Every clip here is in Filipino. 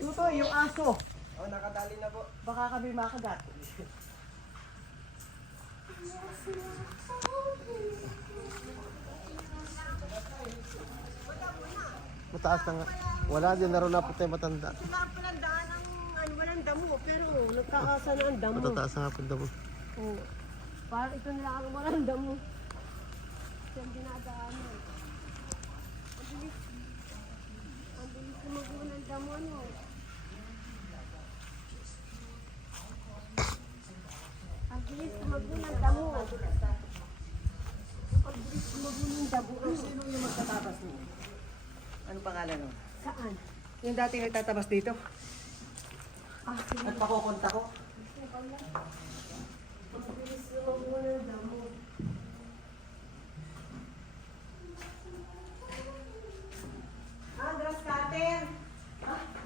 Tuto, yung aso. Oh, nakadali na po. Baka kami makagat. Mataas na nga. Wala din na rin na puti matanda. Sila ang palandaan ng walang damo, pero nagkakasa na ang damo. Matataas na nga punta mo. Oo. Parang ito na lang ang walang damo. Siyang dinadaanan. Ang bilis tumago ng damo, no? Ang bilis tumago ng damo. Ang bilis tumago ng damo. Sino yung magtatabas mo? Ano pangalan nun? Saan? Yung dati nagtatabas dito. Ah, sila. At pakukunta ko. Ang bilis tumago ng damo. Ah, grass cutter.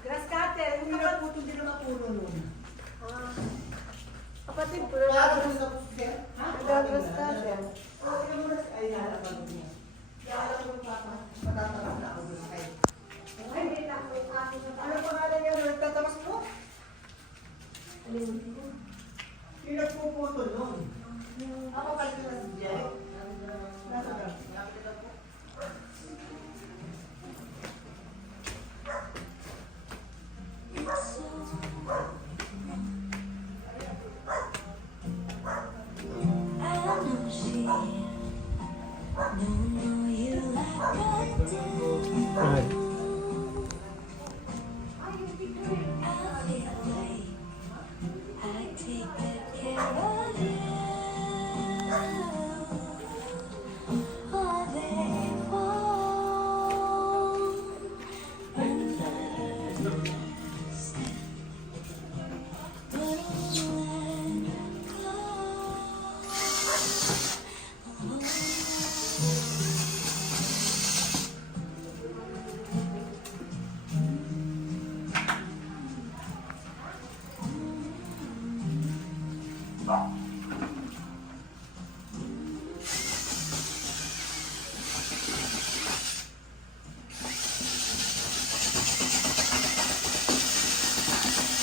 Grass cutter. Hindi na po hindi na mapuno nun. Ah. Kapatid ko Parang na gusto ko sir. Ha? Grass cutter. Ay, nalabag niya. Kaya ko papa. Patatabas na ako doon kayo. Ay, hindi lang may aso sa Ano pangalan niya? Nagtatabas mo? alin. Yung nagpuputol nun. Ako pala na si Jerry. Nasa ka? Ay.